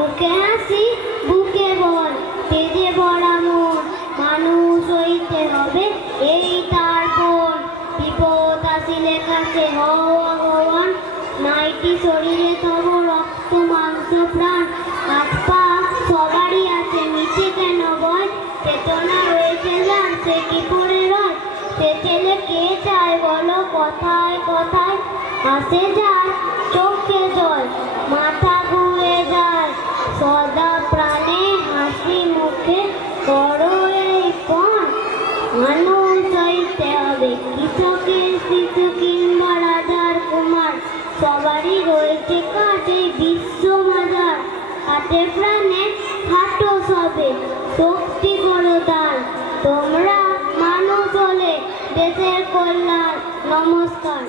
মুখে হাসি বুকে বল, তেজে ভরা মন, মানুষ হইতে হবে এই তারপর। বিপদ আসিলে কাছে হও ভগবান, নাইটি শরীরে তব রক্ত মাংস প্রাণ। হাত পা সবারই আছে, নিচে কেন ভয়? চেতনা রয়েছে যার, সে কি করে রয়? সে ছেলে কে চায় বলো কথায় কথায়? হাসে যার চোখে জল, মাথা ঘুরে যায়, সদা প্রাণে হাসি মুখে করো এই পণ। মানুষ হইতে হবে কৃষকের শিশু কিংবা রাজার কুমার, সবারই রয়েছে কাজ এই বিশ্ব মাজার। হাতে প্রাণে হাঁটো সবে, শক্তি করো দান, তোমরা মানুষ হলে দেশের কল্যাণ। নমস্কার।